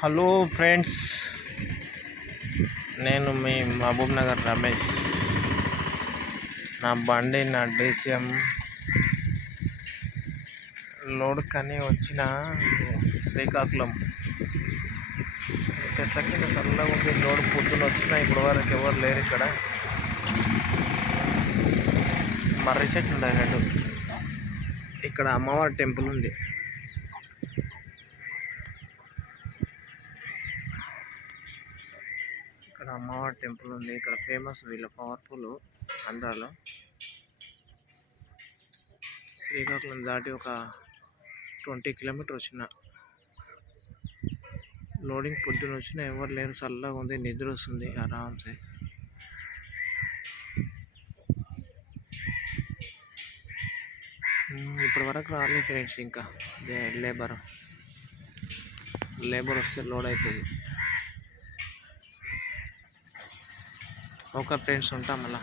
Hello friends, నేను మీ మహబూబ్ నగర్ రమేష్. నా బండి నా DCM లోడ్ కని వచ్చిన శ్రీకాకుళం చెట్ల కింద చల్లగా ఉంది. లోడ్ పొద్దున వచ్చిన ఇప్పుడు వరకు ఎవరు లేరు. ఇక్కడ మర్రి చెట్లు ఉన్నాయి రెండు. ఇక్కడ అమ్మవారి టెంపుల్ ఉంది. ఇక్కడ అమ్మవారి టెంపుల్ ఉంది. ఇక్కడ ఫేమస్ వీళ్ళ పవర్ఫుల్ ఆంధ్రాలో. శ్రీకాకుళం దాటి ఒక 20 కిలోమీటర్ వచ్చిన లోడింగ్ పొద్దున వచ్చిన ఎవరు లేరు. చల్లగా ఉంది, నిద్ర వస్తుంది ఆరామ్సే. ఇప్పటి వరకు రాలేదు ఫ్రెండ్స్. ఇంకా లేబర్ వస్తే లోడ్ అవుతుంది. ఓకే ఫ్రెండ్స్, ఉంటాం మళ్ళా.